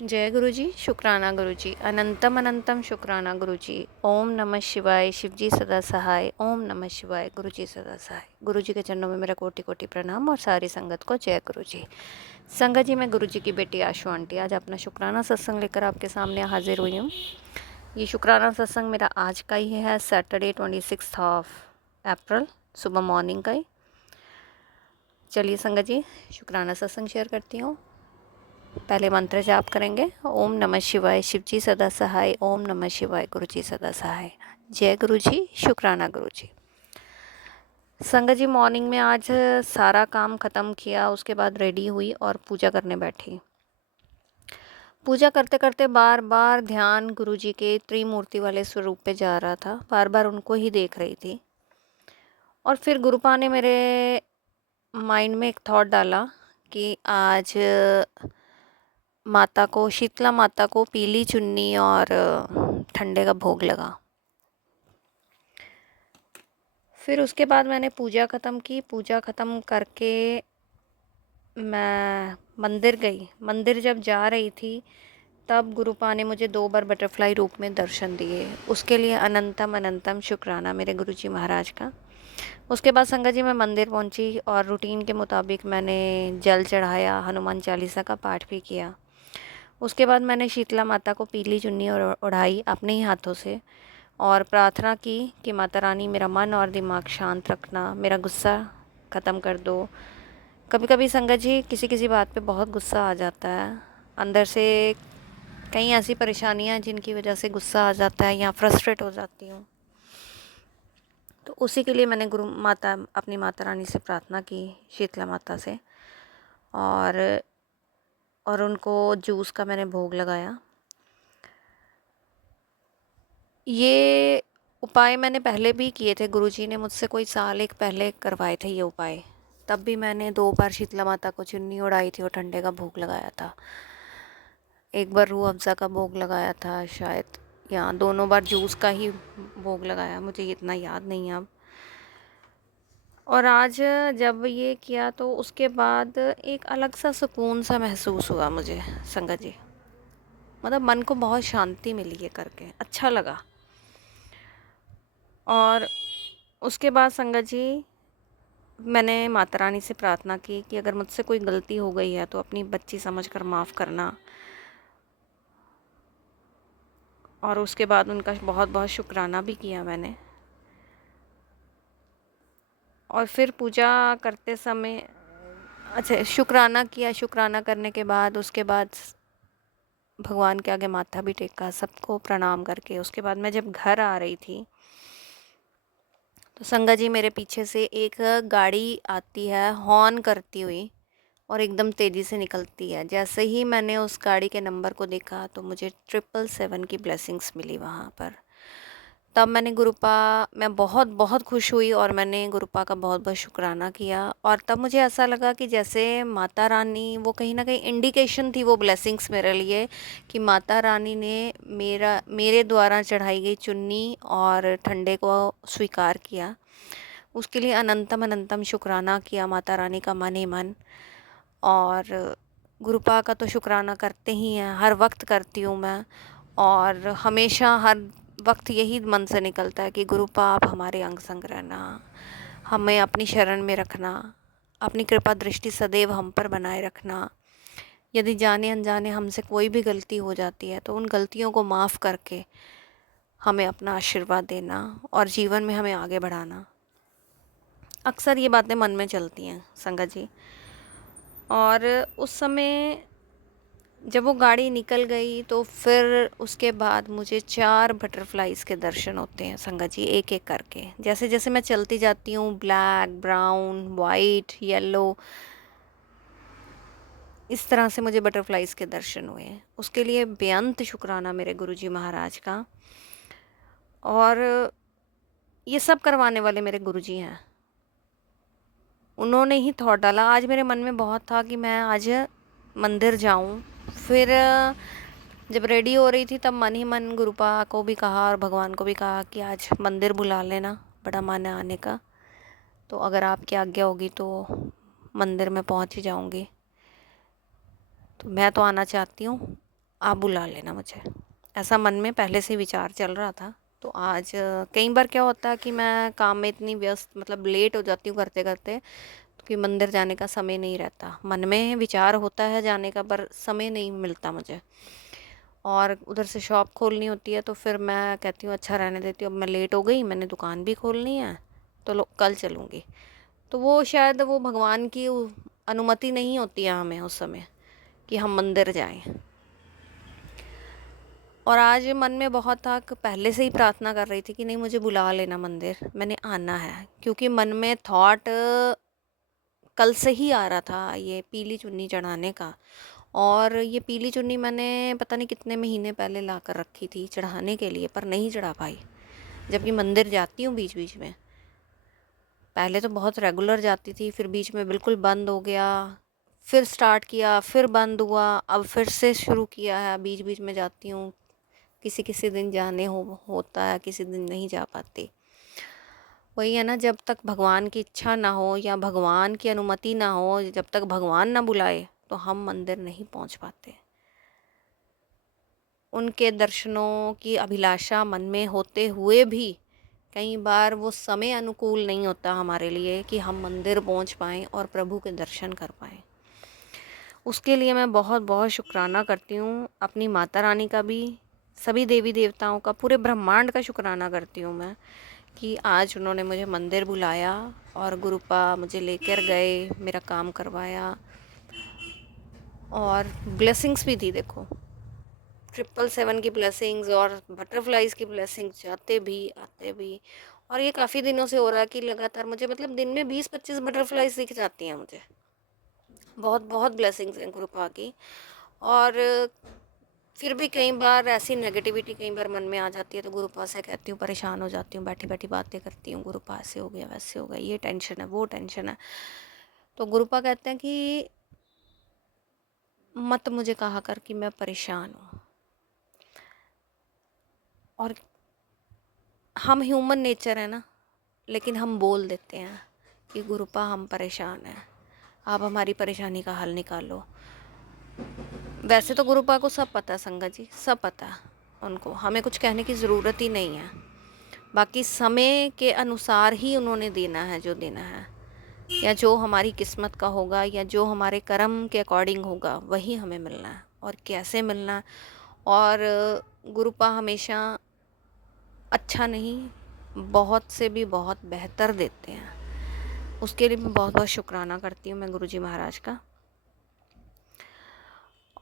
जय गुरु जी, शुक्राना गुरु जी, अनंतम अनंतम शुक्राना गुरु जी। ओम नमः शिवाय, शिव जी सदा सहाय। ओम नमः शिवाय, गुरु जी सदा सहाय। गुरु जी के चरणों में मेरा कोटि कोटि प्रणाम और सारी संगत को जय गुरु जी। संगत जी, मैं गुरु जी की बेटी आशु आंटी आज अपना शुक्राना सत्संग लेकर आपके सामने हाजिर हुई हूँ। ये शुक्राना सत्संग मेरा आज का ही है, सैटरडे 26 ऑफ अप्रैल, सुबह मॉर्निंग का ही। चलिए संगत जी, शुक्राना सत्संग शेयर करती हूँ। पहले मंत्र जाप करेंगे। ओम नमः शिवाय, शिव जी सदा सहाय। ओम नमः शिवाय, गुरु जी सदा सहाय। जय गुरु जी, शुक्राना गुरु जी। संगत जी, मॉर्निंग में आज सारा काम ख़त्म किया, उसके बाद रेडी हुई और पूजा करने बैठी। पूजा करते करते बार बार ध्यान गुरु जी के त्रिमूर्ति वाले स्वरूप पे जा रहा था, बार बार उनको ही देख रही थी। और फिर गुरुपा ने मेरे माइंड में एक थॉट डाला कि आज माता को, शीतला माता को पीली चुन्नी और ठंडे का भोग लगा। फिर उसके बाद मैंने पूजा ख़त्म की। पूजा ख़त्म करके मैं मंदिर गई। मंदिर जब जा रही थी तब गुरुपा ने मुझे 2 बार बटरफ्लाई रूप में दर्शन दिए। उसके लिए अनंतम अनंतम शुक्राना मेरे गुरुजी महाराज का। उसके बाद संगत जी मैं मंदिर पहुंची और रूटीन के मुताबिक मैंने जल चढ़ाया, हनुमान चालीसा का पाठ भी किया। उसके बाद मैंने शीतला माता को पीली चुन्नी ओढ़ाई अपने ही हाथों से और प्रार्थना की कि माता रानी मेरा मन और दिमाग शांत रखना, मेरा गुस्सा ख़त्म कर दो। कभी कभी संगत जी किसी किसी बात पे बहुत गुस्सा आ जाता है, अंदर से कई ऐसी परेशानियां जिनकी वजह से गुस्सा आ जाता है या फ्रस्ट्रेट हो जाती हूँ। तो उसी के लिए मैंने गुरु माता, अपनी माता रानी से प्रार्थना की, शीतला माता से, और उनको जूस का मैंने भोग लगाया। ये उपाय मैंने पहले भी किए थे, गुरुजी ने मुझसे कोई साल एक पहले करवाए थे ये उपाय। तब भी मैंने 2 बार शीतला माता को चुन्नी ओढ़ाई थी और ठंडे का भोग लगाया था। एक बार रूह अफ़ज़ा का भोग लगाया था शायद, या दोनों बार जूस का ही भोग लगाया, मुझे इतना याद नहीं है अब। और आज जब ये किया तो उसके बाद एक अलग सा सुकून सा महसूस हुआ मुझे संगत जी। मतलब मन को बहुत शांति मिली ये करके, अच्छा लगा। और उसके बाद संगत जी मैंने माता रानी से प्रार्थना की कि अगर मुझसे कोई गलती हो गई है तो अपनी बच्ची समझकर माफ़ करना। और उसके बाद उनका बहुत बहुत शुक्राना भी किया मैंने। और फिर पूजा करते समय, अच्छा, शुक्राना किया। शुक्राना करने के बाद उसके बाद भगवान के आगे माथा भी टेका, सबको प्रणाम करके उसके बाद मैं जब घर आ रही थी तो संगत जी मेरे पीछे से एक गाड़ी आती है हॉर्न करती हुई और एकदम तेज़ी से निकलती है। जैसे ही मैंने उस गाड़ी के नंबर को देखा तो मुझे 777 की ब्लेसिंग्स मिली वहाँ पर। तब मैंने गुरुपा, मैं बहुत बहुत खुश हुई और मैंने गुरुपा का बहुत बहुत शुक्राना किया। और तब मुझे ऐसा लगा कि जैसे माता रानी, वो कहीं ना कहीं इंडिकेशन थी वो ब्लेसिंग्स मेरे लिए, कि माता रानी ने मेरे द्वारा चढ़ाई गई चुन्नी और ठंडे को स्वीकार किया। उसके लिए अनंतम अनंतम शुक्राना किया माता रानी का मन ही मन। और गुरुपा का तो शुक्राना करते ही हैं, हर वक्त करती हूँ मैं। और हमेशा हर वक्त यही मन से निकलता है कि गुरुपा आप हमारे अंग संग रहना, हमें अपनी शरण में रखना, अपनी कृपा दृष्टि सदैव हम पर बनाए रखना। यदि जाने अनजाने हमसे कोई भी गलती हो जाती है तो उन गलतियों को माफ़ करके हमें अपना आशीर्वाद देना और जीवन में हमें आगे बढ़ाना। अक्सर ये बातें मन में चलती हैं संगत जी। और उस समय जब वो गाड़ी निकल गई तो फिर उसके बाद मुझे 4 बटरफ्लाइज़ के दर्शन होते हैं संगत जी, एक एक करके। जैसे जैसे मैं चलती जाती हूँ, ब्लैक, ब्राउन, वाइट, येलो, इस तरह से मुझे बटरफ्लाइज़ के दर्शन हुए हैं। उसके लिए बेअंत शुक्राना मेरे गुरुजी महाराज का। और ये सब करवाने वाले मेरे गुरुजी हैं, उन्होंने ही थॉट डाला। आज मेरे मन में बहुत था कि मैं आज मंदिर जाऊं। फिर जब रेडी हो रही थी तब मन ही मन गुरुपा को भी कहा और भगवान को भी कहा कि आज मंदिर बुला लेना, बड़ा मन है आने का। तो अगर आपकी आज्ञा होगी तो मंदिर में पहुंच ही जाऊंगी। तो मैं तो आना चाहती हूँ, आप बुला लेना मुझे। ऐसा मन में पहले से विचार चल रहा था। तो आज कई बार क्या होता है कि मैं काम में इतनी व्यस्त, मतलब लेट हो जाती हूँ करते करते, कि मंदिर जाने का समय नहीं रहता। मन में विचार होता है जाने का, पर समय नहीं मिलता मुझे। और उधर से शॉप खोलनी होती है, तो फिर मैं कहती हूँ अच्छा रहने देती हूँ, अब मैं लेट हो गई, मैंने दुकान भी खोलनी है, तो लो कल चलूँगी। तो वो शायद वो भगवान की अनुमति नहीं होती है हमें उस समय कि हम मंदिर जाएं। और आज मन में बहुत था कि पहले से ही प्रार्थना कर रही थी कि नहीं, मुझे बुला लेना मंदिर, मैंने आना है। क्योंकि मन में थॉट कल से ही आ रहा था ये पीली चुन्नी चढ़ाने का। और ये पीली चुन्नी मैंने पता नहीं कितने महीने पहले ला कर रखी थी चढ़ाने के लिए, पर नहीं चढ़ा पाई। जबकि मंदिर जाती हूँ बीच बीच में, पहले तो बहुत रेगुलर जाती थी, फिर बीच में बिल्कुल बंद हो गया, फिर स्टार्ट किया, फिर बंद हुआ, अब फिर से शुरू किया है। बीच बीच में जाती हूँ, किसी किसी दिन जाने होता है, किसी दिन नहीं जा पाती। वही है ना, जब तक भगवान की इच्छा ना हो या भगवान की अनुमति ना हो, जब तक भगवान ना बुलाए, तो हम मंदिर नहीं पहुंच पाते। उनके दर्शनों की अभिलाषा मन में होते हुए भी कई बार वो समय अनुकूल नहीं होता हमारे लिए कि हम मंदिर पहुंच पाएँ और प्रभु के दर्शन कर पाएँ। उसके लिए मैं बहुत बहुत शुक्राना करती हूँ, अपनी माता रानी का भी, सभी देवी देवताओं का, पूरे ब्रह्मांड का शुक्राना करती हूँ मैं कि आज उन्होंने मुझे मंदिर बुलाया और गुरुपा मुझे लेकर गए, मेरा काम करवाया और ब्लेसिंग्स भी दी। देखो, 777 की ब्लेसिंग्स और बटरफ्लाइज की ब्लेसिंग्स, जाते भी आते भी। और ये काफ़ी दिनों से हो रहा है कि लगातार मुझे, मतलब दिन में 20-25 बटरफ्लाइज दिख जाती हैं मुझे। बहुत बहुत ब्लेसिंग्स हैं गुरुपा की। और फिर भी कई बार ऐसी नेगेटिविटी कई बार मन में आ जाती है, तो गुरुपा से कहती हूँ, परेशान हो जाती हूँ, बैठी बैठी बातें करती हूँ, गुरुपा ऐसे हो गया, वैसे हो गया, ये टेंशन है, वो टेंशन है। तो गुरुपा कहते हैं कि मत मुझे कहा कर कि मैं परेशान हूँ। और हम ह्यूमन नेचर है ना, लेकिन हम बोल देते हैं कि गुरुपा हम परेशान हैं, आप हमारी परेशानी का हल निकालो। वैसे तो गुरुपा को सब पता है संगत जी, सब पता है उनको, हमें कुछ कहने की ज़रूरत ही नहीं है। बाकी समय के अनुसार ही उन्होंने देना है जो देना है, या जो हमारी किस्मत का होगा, या जो हमारे कर्म के अकॉर्डिंग होगा, वही हमें मिलना है और कैसे मिलना है। और गुरुपा हमेशा अच्छा नहीं, बहुत से भी बहुत बेहतर देते हैं। उसके लिए मैं बहुत बहुत शुक्राना करती हूँ मैं गुरुजी महाराज का।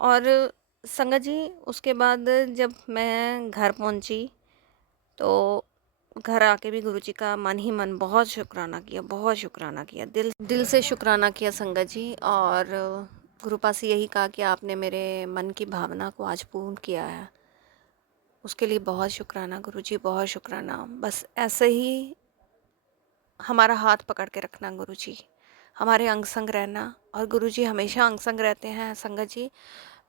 और संगत जी, उसके बाद जब मैं घर पहुँची, तो घर आके भी गुरुजी का मन ही मन बहुत शुक्राना किया, बहुत शुक्राना किया, दिल दिल से शुक्राना किया संगत जी। और गुरुपा से यही कहा कि आपने मेरे मन की भावना को आज पूर्ण किया है, उसके लिए बहुत शुक्राना गुरुजी, बहुत शुक्राना। बस ऐसे ही हमारा हाथ पकड़ के रखना गुरुजी, हमारे अंग संग रहना। और गुरुजी हमेशा अंग संग रहते हैं संगत जी।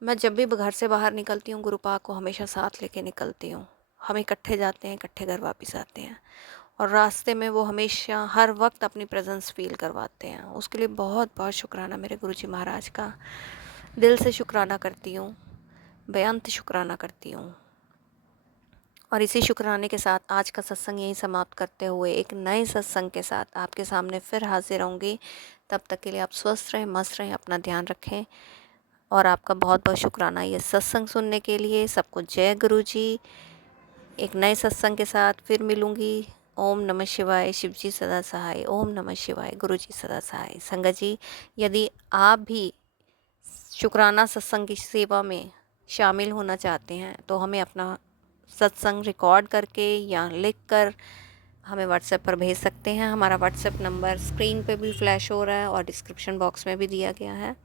मैं जब भी घर से बाहर निकलती हूँ, गुरुपा को हमेशा साथ लेके निकलती हूँ। हम इकट्ठे जाते हैं, इकट्ठे घर वापस आते हैं, और रास्ते में वो हमेशा हर वक्त अपनी प्रेजेंस फील करवाते हैं। उसके लिए बहुत बहुत शुक्राना मेरे गुरुजी महाराज का, दिल से शुक्राना करती हूँ, बेअंत शुक्राना करती हूँ। और इसी शुक्राने के साथ आज का सत्संग यहीं समाप्त करते हुए एक नए सत्संग के साथ आपके सामने फिर हाजिर होंगी। तब तक के लिए आप स्वस्थ रहें, मस्त रहें, अपना ध्यान रखें। और आपका बहुत बहुत शुक्राना ये सत्संग सुनने के लिए। सबको जय गुरु जी। एक नए सत्संग के साथ फिर मिलूँगी। ओम नमः शिवाय। शिव जी सदा सहाय। ओम नमः शिवाय। गुरु जी सदा सहाय। संगत जी, यदि आप भी शुक्राना सत्संग की सेवा में शामिल होना चाहते हैं, तो हमें अपना सत्संग रिकॉर्ड करके या लिख कर हमें व्हाट्सएप पर भेज सकते हैं। हमारा व्हाट्सएप नंबर स्क्रीन पे भी फ्लैश हो रहा है और डिस्क्रिप्शन बॉक्स में भी दिया गया है।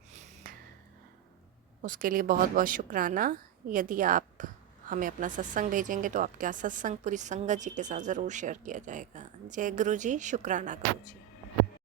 उसके लिए बहुत बहुत शुक्राना। यदि आप हमें अपना सत्संग भेजेंगे, तो आपका सत्संग पूरी संगत जी के साथ ज़रूर शेयर किया जाएगा। जय गुरु जी। शुक्राना गुरु जी।